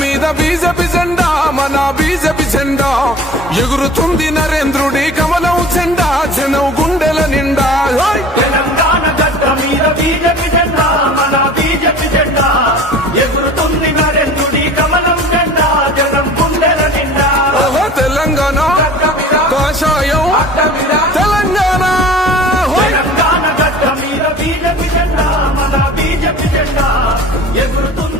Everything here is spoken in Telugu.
మీద బీజేపీ జెండా, మన బీజేపీ జెండా ఎగురుతుంది నరేంద్రుడి కమలం జెండా, జనం గుండెల నిండా. తెలంగాణ గడ్డ మీద బీజేపీ జెండా, మన బీజేపీ జెండా ఎగురుతుంది నరేంద్రుడి కమలం జెండా, జనం గుండెల నిండా. తెలంగాణ కాషాయం తెలంగాణ. తెలంగాణ గడ్డ మీద బీజేపీ జెండా, మన బీజేపీ జెండా ఎగురుతుంది